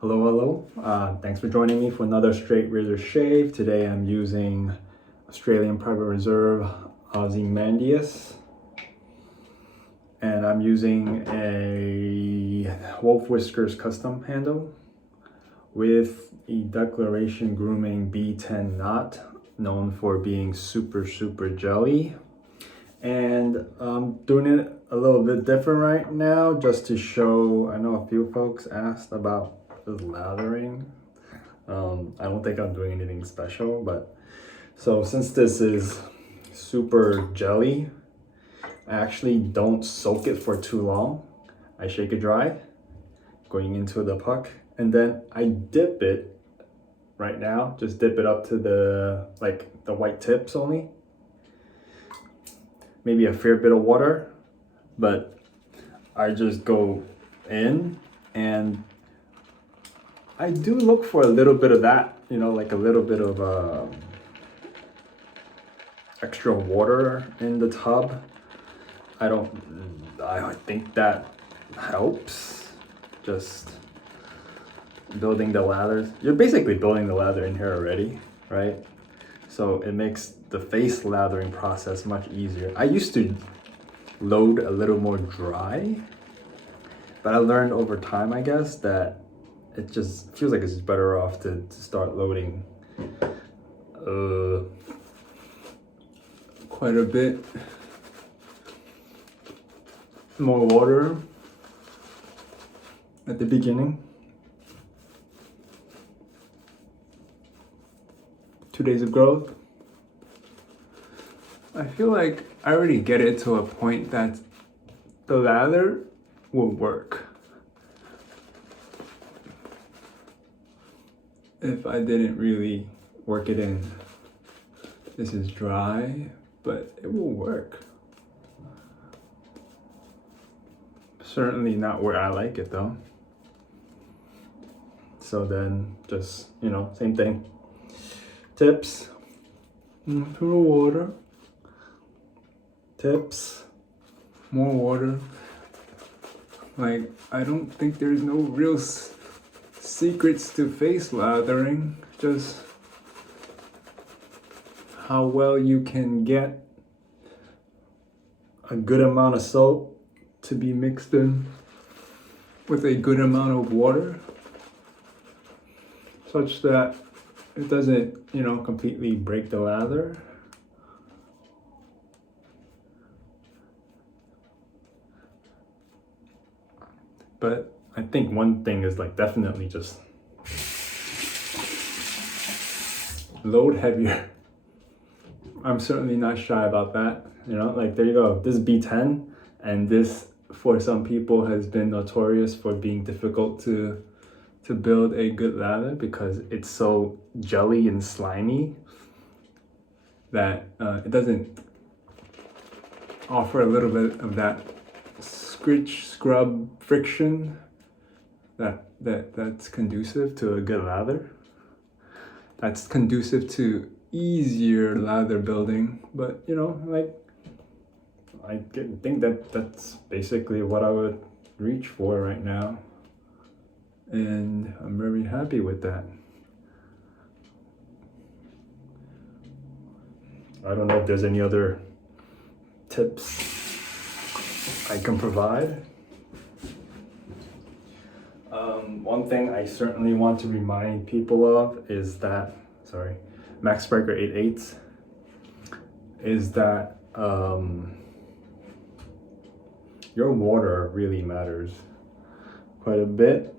Hello. Thanks for joining me for another straight razor shave. Today I'm using Australian Private Reserve Ozymandias, and I'm using a Wolf Whiskers custom handle with a Declaration Grooming B10 knot, known for being super jelly. And I'm doing it a little bit different right now just to show. I know a few folks asked about the lathering. I don't think I'm doing anything special, but so since this is super jelly, I actually don't soak it for too long. I shake it dry going into the puck, and then I dip it right now. Just dip it up to the white tips only. Maybe a fair bit of water, but I just go in, and I do look for a little bit of that, like a little bit of extra water in the tub. I think that helps. Just building the lathers. You're basically building the lather in here already, right? So it makes the face lathering process much easier. I used to load a little more dry, but I learned over time, I guess, that it just feels like it's better off to start loading quite a bit more water at the beginning. 2 days of growth. I feel like I already get it to a point that the lather will work. If I didn't really work it in. This is dry, but it will work. Certainly not where I like it though. So then just, same thing. Tips into the water. Tips, more water. Like, I don't think there's no real secrets to face lathering, just how well you can get a good amount of soap to be mixed in with a good amount of water, such that it doesn't, completely break the lather. But I think one thing is definitely just load heavier. I'm certainly not shy about that. There you go. This is B10, and this for some people has been notorious for being difficult to build a good lather because it's so jelly and slimy that it doesn't offer a little bit of that scrub friction that's conducive to a good lather. That's conducive to easier lather building, but I think that's basically what I would reach for right now, and I'm very happy with that. I don't know if there's any other tips I can provide. One thing I certainly want to remind people of is that, Max Sprecher 8/8, is that your water really matters quite a bit.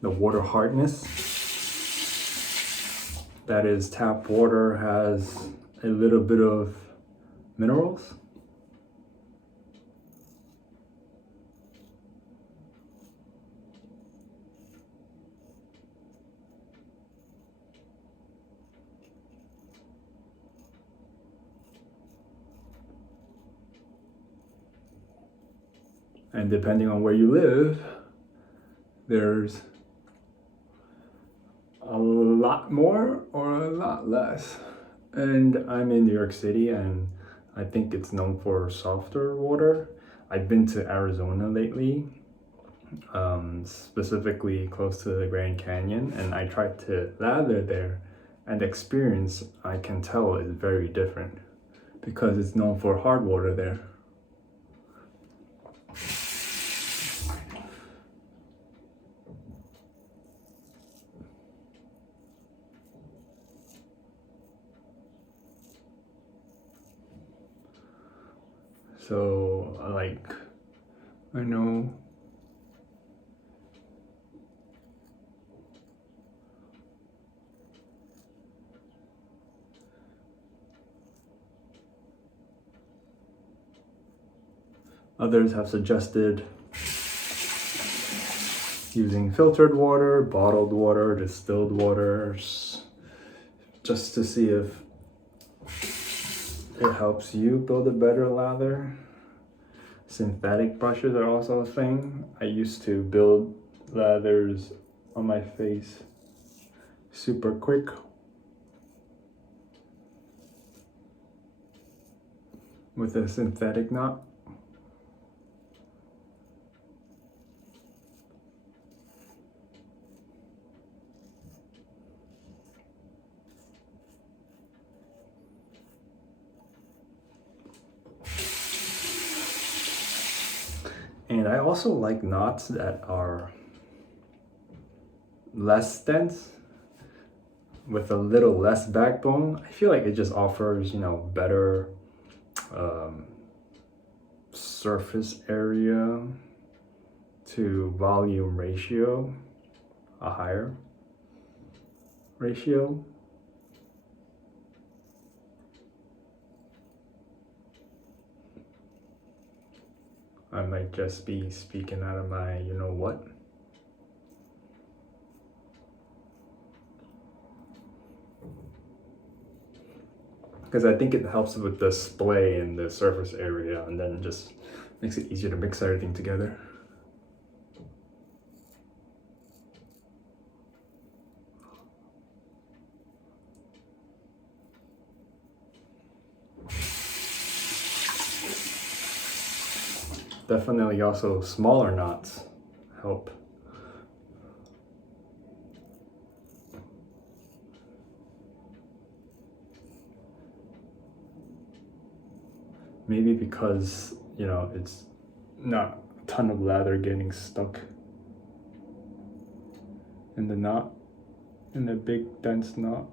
The water hardness, that is, tap water has a little bit of minerals. And depending on where you live, there's a lot more or a lot less. And I'm in New York City, and I think it's known for softer water. I've been to Arizona lately, specifically close to the Grand Canyon, and I tried to lather there, and the experience, I can tell, is very different because it's known for hard water there. So, like, I know others have suggested using filtered water, bottled water, distilled waters, just to see if it helps you build a better lather. Synthetic brushes are also a thing. I used to build lathers on my face super quick. With a synthetic knot. And I also like knots that are less dense, with a little less backbone. I feel like it just offers, you know, better surface area to volume ratio, a higher ratio. I might just be speaking out of my you know what. Because I think it helps with the splay in the surface area, and then just makes it easier to mix everything together. Definitely also smaller knots help. Maybe because, you know, it's not a ton of lather getting stuck in the knot, in the big dense knot.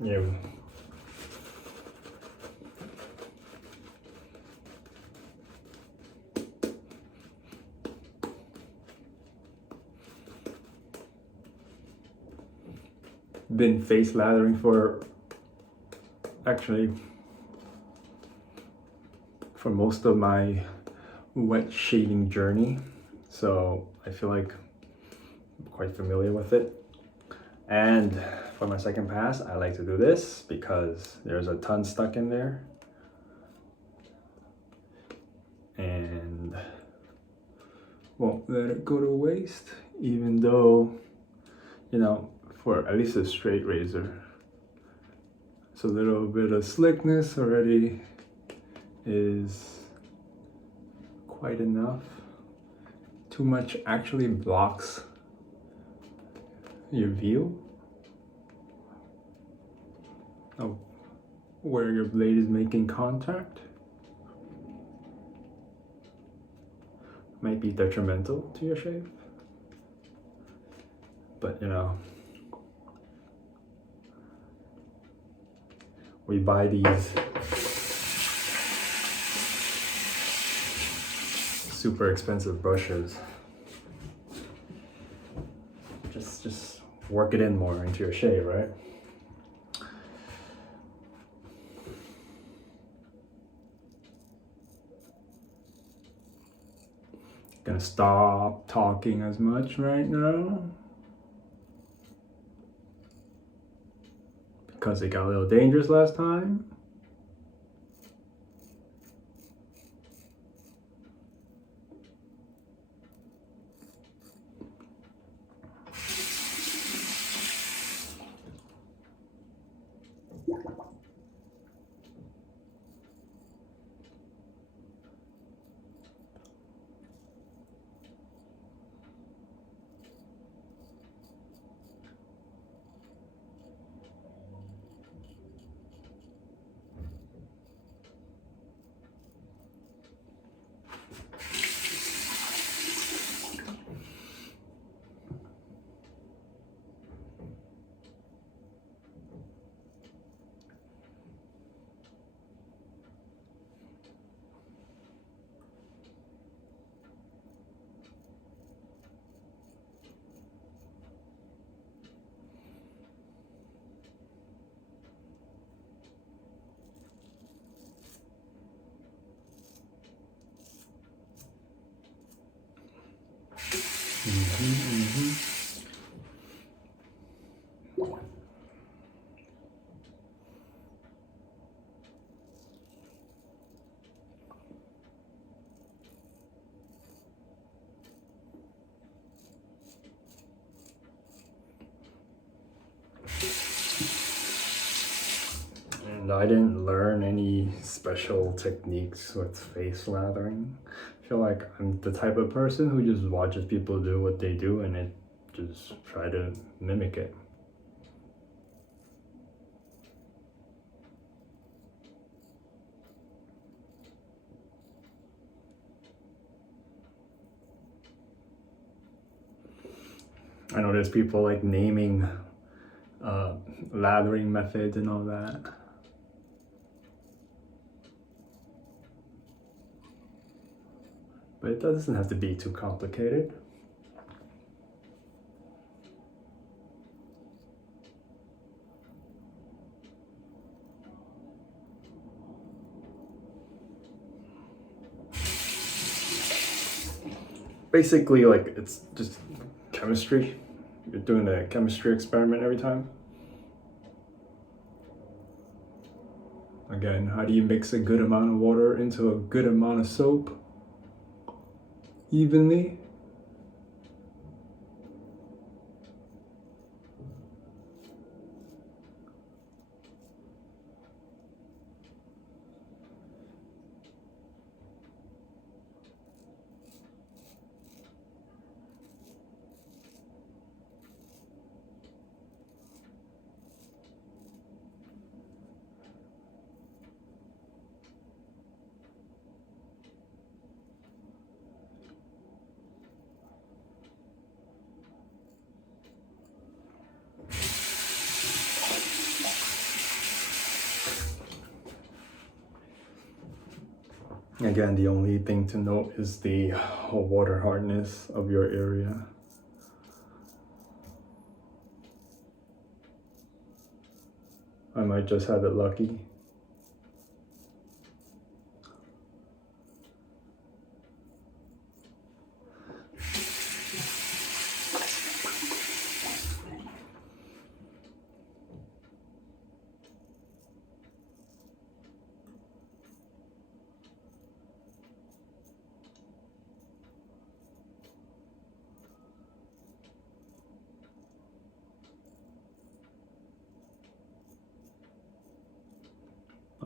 Yeah. Been face lathering for most of my wet shading journey, so I feel like I'm quite familiar with it. And for my second pass, I like to do this because there's a ton stuck in there, and won't let it go to waste, even though, you know, for at least a straight razor, it's a little bit of slickness already is quite enough. Too much actually blocks your view. of where your blade is making contact might be detrimental to your shave. But you know, we buy these super expensive brushes. Just work it in more into your shave, right? Gonna stop talking as much right now because it got a little dangerous last time. And I didn't learn any special techniques with face lathering. I feel like I'm the type of person who just watches people do what they do and it just try to mimic it. I know there's people like naming lathering methods and all that. But it doesn't have to be too complicated. Basically, like, it's just chemistry. You're doing a chemistry experiment every time. Again, how do you mix a good amount of water into a good amount of soap evenly? Again, the only thing to note is the water hardness of your area. I might just have it lucky.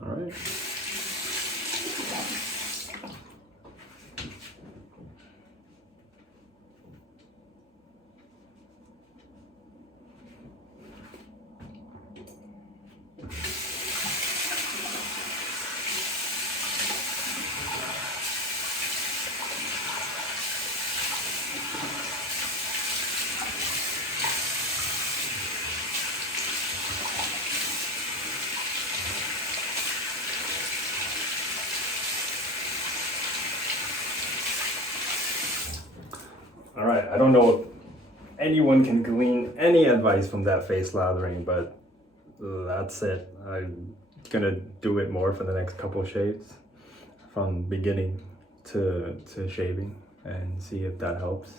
All right. I don't know if anyone can glean any advice from that face lathering, but that's it. I'm gonna do it more for the next couple shaves, from beginning to shaving, and see if that helps.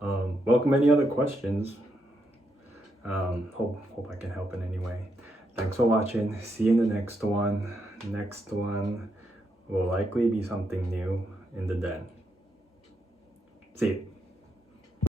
Welcome any other questions. Hope I can help in any way. Thanks for watching. See you in the next one. Next one will likely be something new in the den. See you.